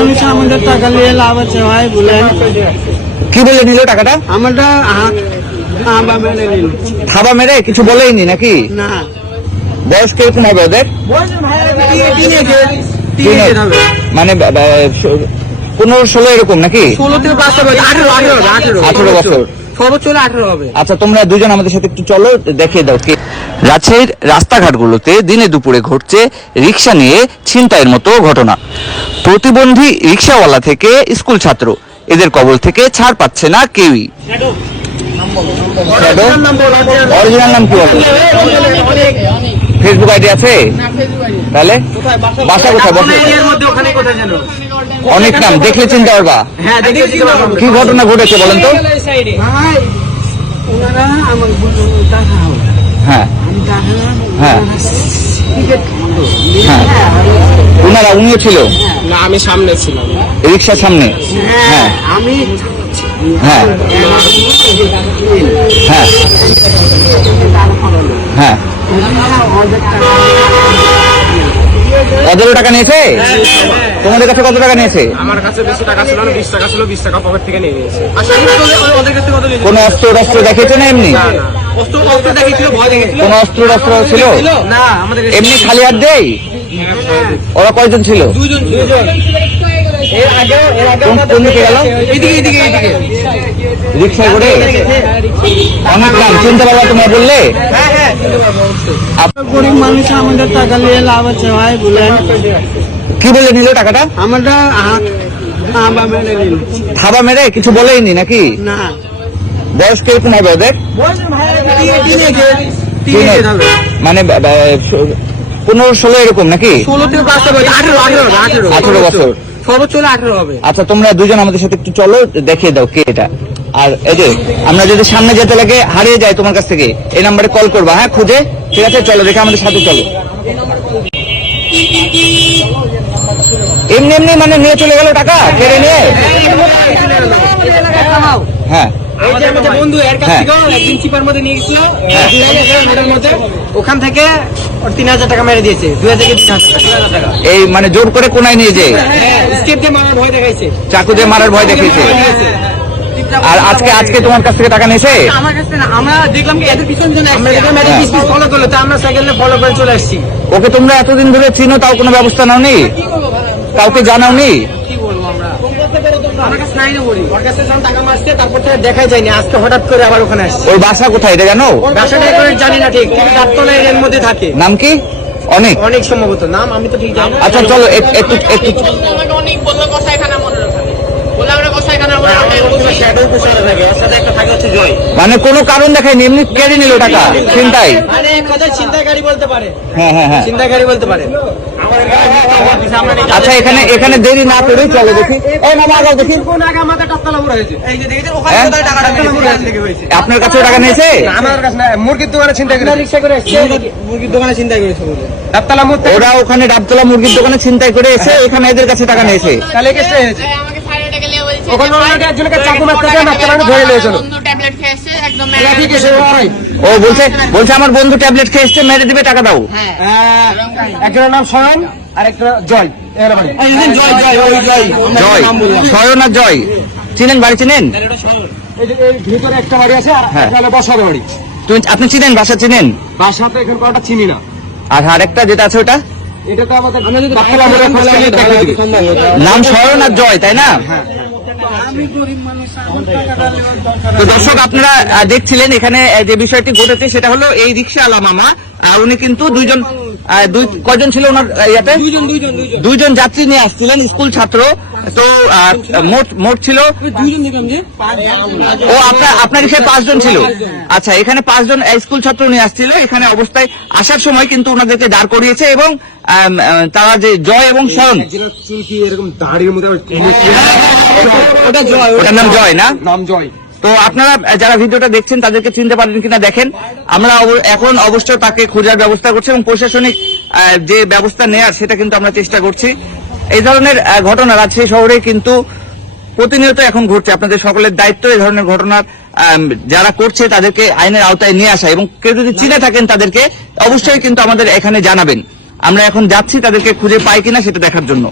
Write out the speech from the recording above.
মানুষ আমাদের টাকা নিয়ে লাভ আছে ভাই, বলেন কি বলে নিল টাকাটা? আমরা থাবা মেরে কিছু বলেইনি নাকি? না বয়স কিরকম হবে ওদের? মানে 15-16 এরকম নাকি? 16 থেকে 18 বছর। সর্বোচ্চ 18 হবে। আচ্ছা, তোমরা দুজন আমাদের সাথে একটু চলো, দেখিয়ে দাও কি রাজশাহীর রাস্তাঘাটগুলোতে দিনে দুপুরে ঘটছে রিক্সা নিয়ে ছিনতাইয়ের মতো ঘটনা। প্রতিবন্ধী রিক্সাওয়ালা থেকে স্কুল ছাত্র, এদের কবল থেকে ছাড় পাচ্ছে না কেউই। অরিজিনাল নাম কি বলো? ফেসবুক আইডি আছে? তাহলে বাসা কোথায়? বসে অনেক নাম, দেখলে চিনতে পারবা। কি ঘটনা ঘটেছে বলেন তো? হ্যাঁ হ্যাঁ হ্যাঁ, উনিও ছিল না, আমি সামনে ছিলাম, রিক্সার সামনে। হ্যাঁ আমি হ্যাঁ হ্যাঁ হ্যাঁ, ওদেরও টাকা নিয়েছে? তোমাদের কাছে কত টাকা নিয়েছে? আমার কাছে বেশি টাকা ছিল না, 20 টাকা ছিল, 20 টাকা পকেট থেকে নিয়ে নিয়েছে। কোন অস্ত্র টস্ত্র দেখিয়েছে না? এমনি কোন অস্ত্র টস্ত্র ছিল না, আমাদের এমনি খালি হাত দেয়? ওরা কয়জন ছিল? কোন দিকে গেল? রিক্সায় করে? অনেক নাম চিনতে পারবা তোমরা বললে? গরিব মানুষ আমাদের টাকা নিয়ে লাভ আছে ভাই, বলেন কি বলে নিল টাকাটা? আমরা থাবা মেরে কিছু বলেইনি নাকি? না বয়স কিরকম হবে ওদের? মানে 15-16 এরকম নাকি? 16 থেকে 18 বছর। সর্বোচ্চ 18 হবে। আচ্ছা, তোমরা দুজন আমাদের সাথে একটু চলো, দেখিয়ে দাও কে এটা। আর এই যে আমরা যদি সামনে যেতে লাগে, হারিয়ে যায় তোমার কাছ থেকে, এই নাম্বারে কল করবা, হ্যাঁ খুঁজে। ঠিক আছে, চলো, দেখে আমাদের সাথে চলো। এমনি এমনি মানে নিয়ে চলে গেল টাকা কেড়ে নিয়ে? হ্যাঁ বন্ধু এর কাছ থেকে একদিন চিপার মধ্যে নিয়ে গেছিল, ওখান থেকে 3000 টাকা মেরে দিয়েছে। 2000 থেকে 3000 টাকা এই মানে জোর করে কোনায় নিয়ে যায়, স্টেপ দিয়ে মারার ভয় দেখাইছে, চাকু দিয়ে মারার ভয় দেখিয়েছে। আর আজকে তোমার কাছ থেকে টাকা নিয়েছে? আমার কাছে না, আমরা দেখলাম কি এদের পিছন জন আমরা দেখলাম এদের পিছন ফলো করলো, তো আমরা সাইকেল নিয়ে ফলো করে চলে আসছি। ওকে তোমরা এতদিন ধরে চিনো, তাও কোনো ব্যবস্থা নাওনি? কাউকে জানাওনি? কি বলবো আমরা, আমার কাছে নাই না বলি, ওর কাছে যখন টাকা মারছে তারপর থেকে দেখাই যায়নি, আজকে হঠাৎ করে আবার ওখানে আসছে। ওর বাসা কোথায় এটা জানো? বাসাটা করে জানি না ঠিক, কিন্তু দাঁততলা এর মধ্যে থাকে। নাম কি? অনেক অনেক সম্ভবত নাম, আমি তো ঠিক জানি না। আচ্ছা চলো একটু আমাকে অনেক বললো কসাইখানা মনে রাখা, বলে আমরা কসাইখানা মনে রাখা, শ্যাডো পিছনে থাকে, ওর সাথে একটা থাকে হচ্ছে জয়। মানে কোনো কারণ দেখায়নি, এমনি কেড়ে নিল টাকা চিন্তাই? মানে এক কথায় চিন্তাকারী বলতে পারে। হ্যাঁ হ্যাঁ হ্যাঁ, চিন্তাকারী বলতে পারে। আচ্ছা, এখানে দেরি না করে চলো দেখি। এই মামা আগাও দেখি। কোন আগে আমাদের টাকা লাগু রয়েছে, এই যে দেখেছেন ওখানে কোথায় টাকাটা হয়েছে। আপনার কাছেও টাকা নিয়েছে? আমার কাছে না, মুরগির দোকানে চিন্তা করে রিকশা করে এসেছে, মুরগির দোকানে চিন্তা করেছে বলে ডাবতলা মোড় থেকে। ওরা ওখানে ডাবতলা মুরগির দোকানে ছিনতাই করে এসে এখানে এদের কাছে টাকা নিয়েছে। তাহলে কেসটা হয়েছে আমাকে 5 টাকা নিয়ে বলছে ওখানে ওনাকে একজনকে চাকু মারতে গিয়ে মারতে মারতে ধরে নিয়েছিল। বন্ধু ট্যাবলেট খেয়েছে একদম ঠিক আছে ভাই। ও বলছে আমার বন্ধু ট্যাবলেট খেয়ে এসছে, মেরে দিবে, টাকা দাও। একজনের নাম শয়ন আর একটা জয়। জয়, শয়ন আর জয় চিনেন? বাড়ি চিনেন? এই যে এই ভিতরে একটা বাড়ি আছে আর একটা হলো বসার বাড়ি। আপনি চিনেন? বাসা চিনেন? বাসা তো এখানে কোনটা চিনি না। আর আরেকটা যেটা আছে ওটা এটা তো আমাদের নাম শয়ন আর জয়, তাই না? তো দর্শক, আপনারা দেখছিলেন এখানে যে বিষয়টি ঘটেছে, সেটা হলো এই রিক্সাওয়ালা মামা, উনি কিন্তু কয়জন ছিল ওনার ইয়াতে? দুইজন যাত্রী নিয়ে আসছিলেন, স্কুল ছাত্র। তো মোট ছিল ও আপনার এখানে 5 জন ছিল। আচ্ছা, এখানে 5 জন স্কুল ছাত্র নিয়ে আসছিল। এখানে অবস্থায় আসার সময় কিন্তু ওনাদেরকে দাঁড় করিয়েছে এবং তারা যে জয় এবং শয়ন, ওটার নাম জয় না? নাম জয়। তো আপনারা যারা ভিডিওটা দেখছেন তাদেরকে চিনতে পারেন কিনা দেখেন। আমরা এখন অবশ্যই তাকে খোঁজার ব্যবস্থা করছি এবং প্রশাসনিক যে ব্যবস্থা নেয়ার সেটা কিন্তু আমরা চেষ্টা করছি। এই ধরনের ঘটনা রাজশাহী শহরে কিন্তু প্রতিনিয়ত এখন ঘটছে। আপনাদের সকলের দায়িত্ব এই ধরনের ঘটনার যারা করছে তাদেরকে আইনের আওতায় নিয়ে আসা, এবং কেউ যদি চিনে থাকেন তাদেরকে অবশ্যই কিন্তু আমাদের এখানে জানাবেন। আমরা এখন যাচ্ছি তাদেরকে খুঁজে পাই কিনা সেটা দেখার জন্য।